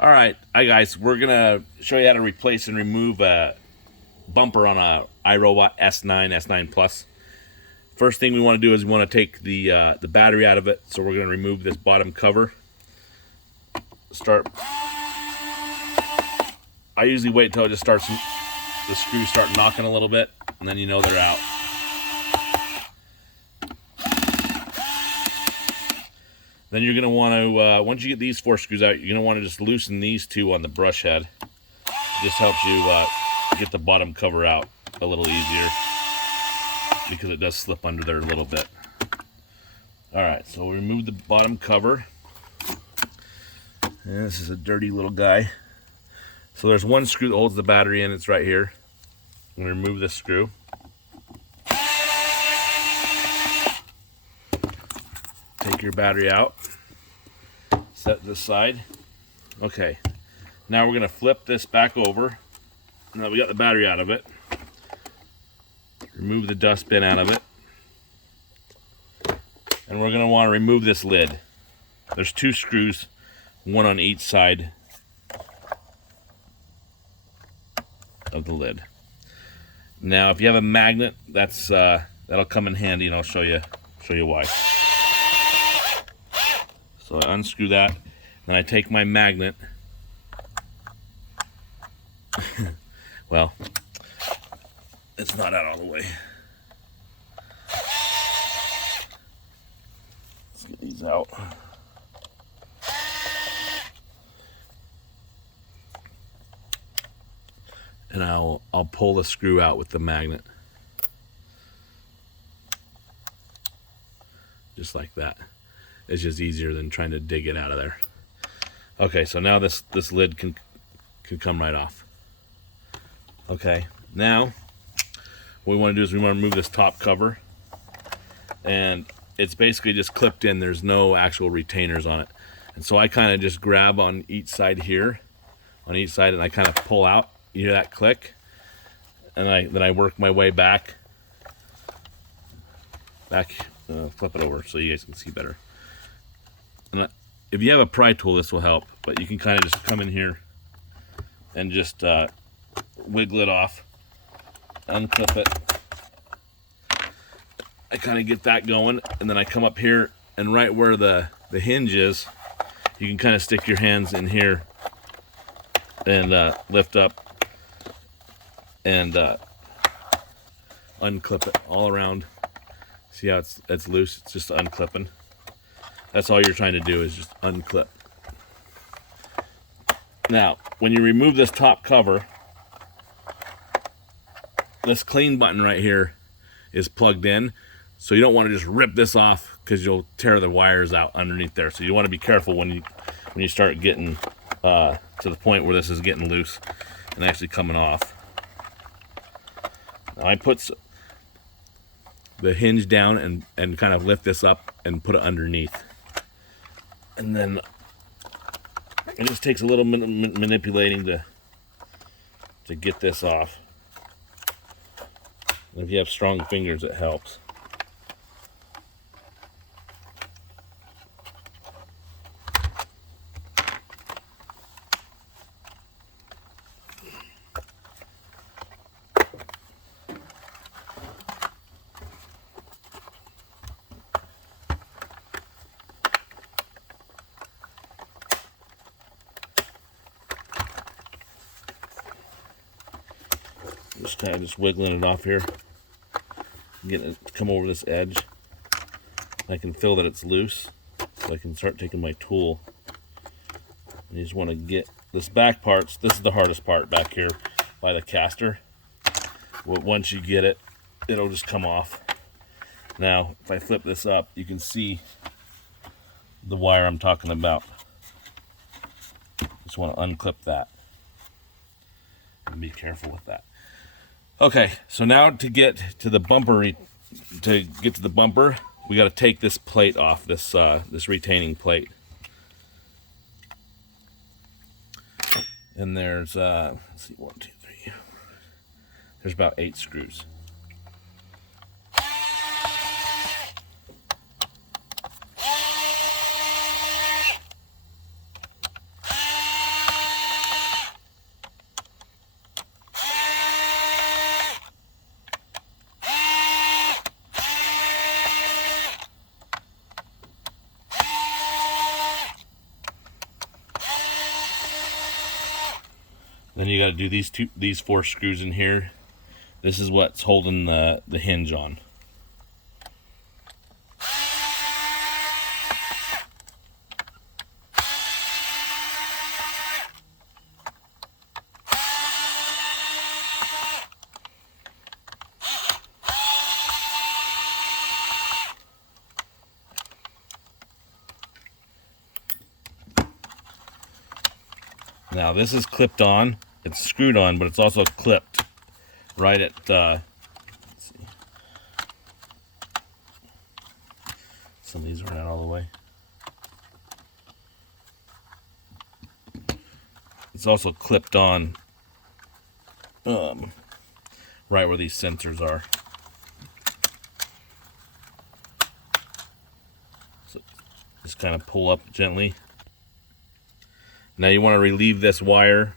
All right, hi guys. We're gonna show you how to replace and remove a bumper on a iRobot S9, S9 Plus. First thing we want to do is we want to take the battery out of it. So we're gonna remove this bottom cover. I usually wait till it just starts, the screws start knocking a little bit, and then you know they're out. Then you're gonna want to, once you get these 4 screws out, you're gonna want to just loosen these 2 on the brush head. It just helps you get the bottom cover out a little easier because it does slip under there a little bit. All right, so we'll remove the bottom cover. And this is a dirty little guy. So there's 1 screw that holds the battery in. It's right here. I'm gonna remove this screw. Take your battery out. Set this side. Okay. Now we're gonna flip this back over. Now that we got the battery out of it, remove the dustbin out of it. And we're gonna want to remove this lid. There's 2 screws, 1 on each side of the lid. Now, if you have a magnet, that'll come in handy, and I'll show you why. So I unscrew that, then I take my magnet. Well, it's not out all the way. Let's get these out. And I'll pull the screw out with the magnet. Just like that. It's just easier than trying to dig it out of there. Okay, so now this lid can come right off. Okay, now what we want to do is we want to remove this top cover, and it's basically just clipped in. There's no actual retainers on it, and so I kind of just grab on each side here, and I kind of pull out. You hear that click, and then I work my way back. Flip it over so you guys can see better. And if you have a pry tool, this will help, but you can kind of just come in here and just wiggle it off, unclip it. I kind of get that going, and then I come up here, and right where the hinge is, you can kind of stick your hands in here and lift up and unclip it all around. See how it's loose? It's just unclipping. That's all you're trying to do, is just unclip. Now, when you remove this top cover, this clean button right here is plugged in, so you don't want to just rip this off because you'll tear the wires out underneath there. So you want to be careful when you start getting to the point where this is getting loose and actually coming off. Now I put the hinge down and kind of lift this up and put it underneath. And then it just takes a little manipulating to get this off. And if you have strong fingers, it helps. Just kind of just wiggling it off here, getting it to come over this edge. I can feel that it's loose, so I can start taking my tool. You just want to get this back parts. This is the hardest part back here by the caster. Well, once you get it, it'll just come off. Now, if I flip this up, you can see the wire I'm talking about. Just want to unclip that and be careful with that. Okay, so now to get to the bumper, we got to take this plate off, this retaining plate. And there's let's see, 1, 2, 3. There's about 8 screws. Then you got to do these 4 screws in here. This is what's holding the hinge on. Now this is clipped on. It's screwed on, but it's also clipped right at, let's see. Some of these are not all the way. It's also clipped on right where these sensors are. So just kind of pull up gently. Now you want to relieve this wire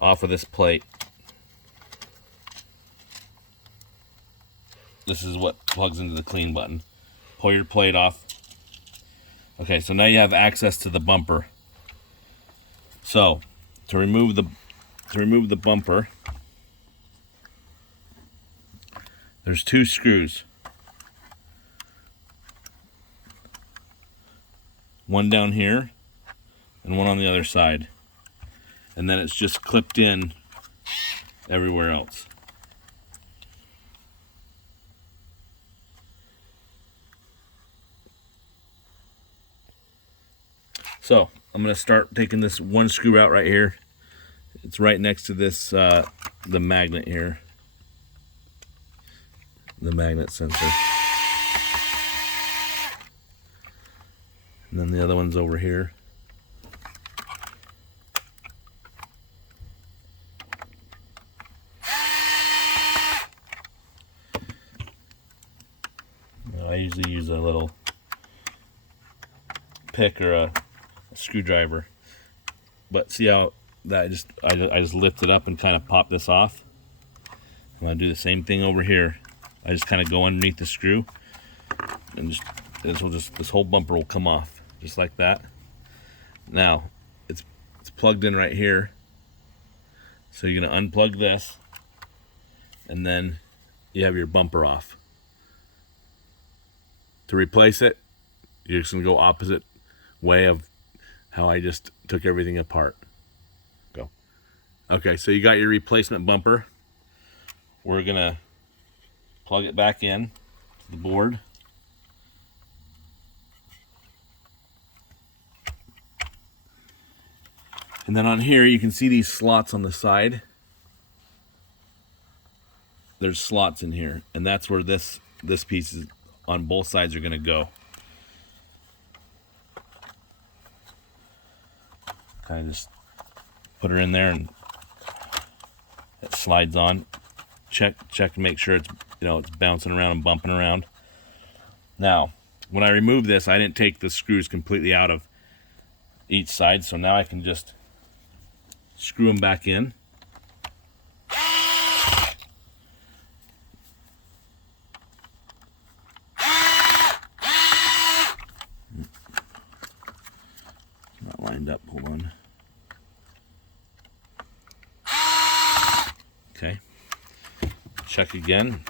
off of this plate. This is what plugs into the clean button. Pull your plate off. Okay, so now you have access to the bumper. So to remove the bumper, there's 2 screws. One down here and one on the other side. And then it's just clipped in everywhere else. So I'm going to start taking this 1 screw out right here. It's right next to this, the magnet here. The magnet sensor. And then the other one's over here. I usually use a little pick or a screwdriver, but see how that I just lift it up and kind of pop this off. I'm gonna do the same thing over here. I just kind of go underneath the screw, and this whole bumper will come off just like that. Now it's plugged in right here, so you're gonna unplug this, and then you have your bumper off. To replace it, you're just gonna go opposite way of how I just took everything apart. Go. Okay, so you got your replacement bumper. We're gonna plug it back in to the board. And then on here, you can see these slots on the side. There's slots in here, and that's where this piece is on both sides are gonna go. Kind of just put her in there and it slides on. Check to make sure it's it's bouncing around and bumping around. Now, when I remove this, I didn't take the screws completely out of each side, so now I can just screw them back in. Not lined up, hold on. Okay. Check again.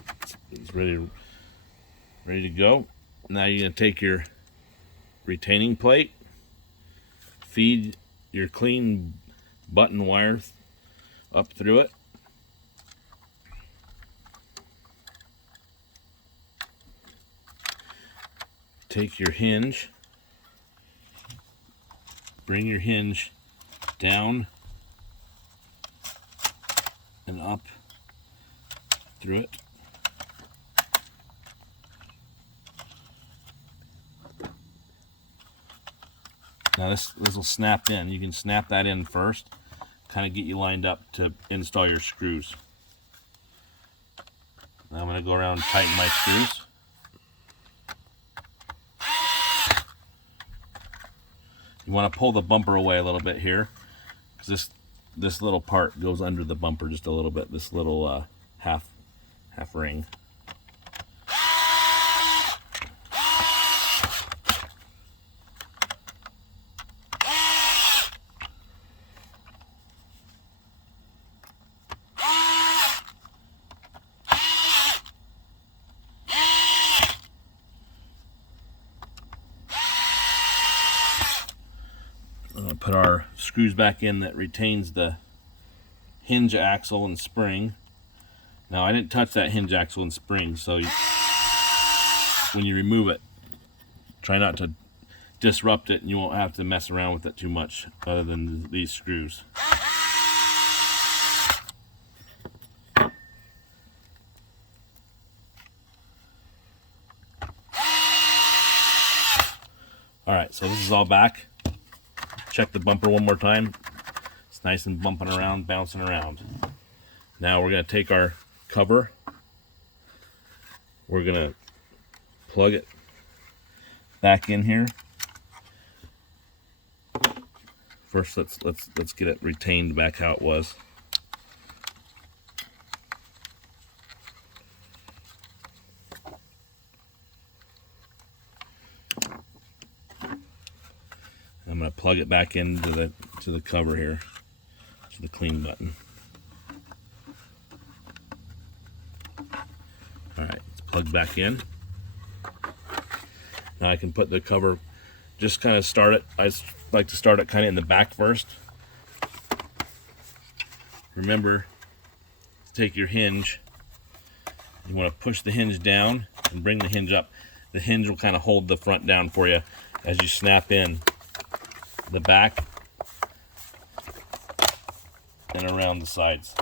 It's ready to go. Now you're going to take your retaining plate, feed your clean button wire up through it. Take your hinge, bring your hinge down and up through it. Now this will snap in. You can snap that in first, kind of get you lined up to install your screws. Now I'm going to go around and tighten my screws. You want to pull the bumper away a little bit here, because this little part goes under the bumper just a little bit. This little half ring. put our screws back in that retains the hinge axle and spring. Now I didn't touch that hinge axle and spring, so when you remove it, try not to disrupt it, and you won't have to mess around with it too much other than these screws. Alright, so this is all back. Check the bumper one more time. It's nice and bumping around, bouncing around. Now we're going to take our cover. We're going to plug it back in here. First, let's get it retained back how it was. I'm going to plug it back into the cover here, to the clean button. All right, it's plugged back in. Now I can put the cover, just kind of start it. I like to start it kind of in the back first. Remember, take your hinge. You want to push the hinge down and bring the hinge up. The hinge will kind of hold the front down for you as you snap in the back and around the sides.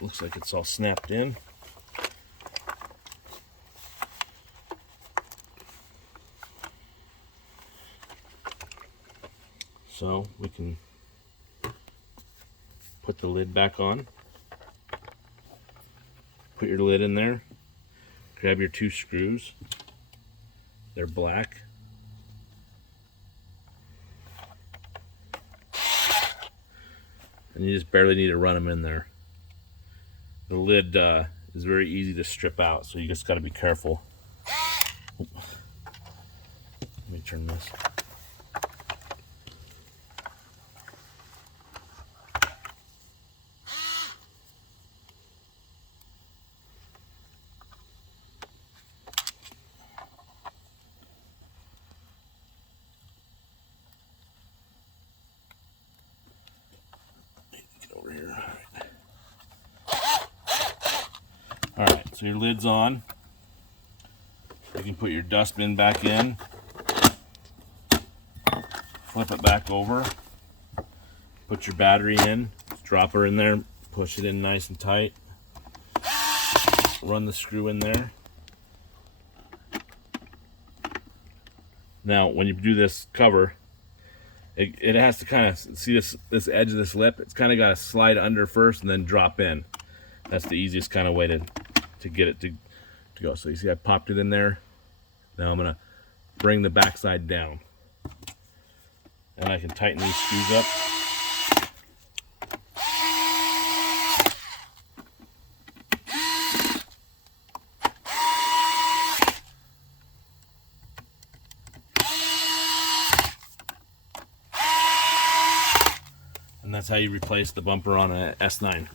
Looks like it's all snapped in. So we can put the lid back on. Put your lid in there. Grab your two screws. They're black. And you just barely need to run them in there. The lid is very easy to strip out, so you just got to be careful. Let me turn this. Get over here. All right, so your lid's on. You can put your dustbin back in. Flip it back over. Put your battery in. Drop her in there. Push it in nice and tight. Run the screw in there. Now, when you do this cover, it has to kind of, see this edge of this lip? It's kind of got to slide under first and then drop in. That's the easiest kind of way to get it to go. So you see I popped it in there. Now I'm going to bring the backside down. And I can tighten these screws up. And that's how you replace the bumper on a S9.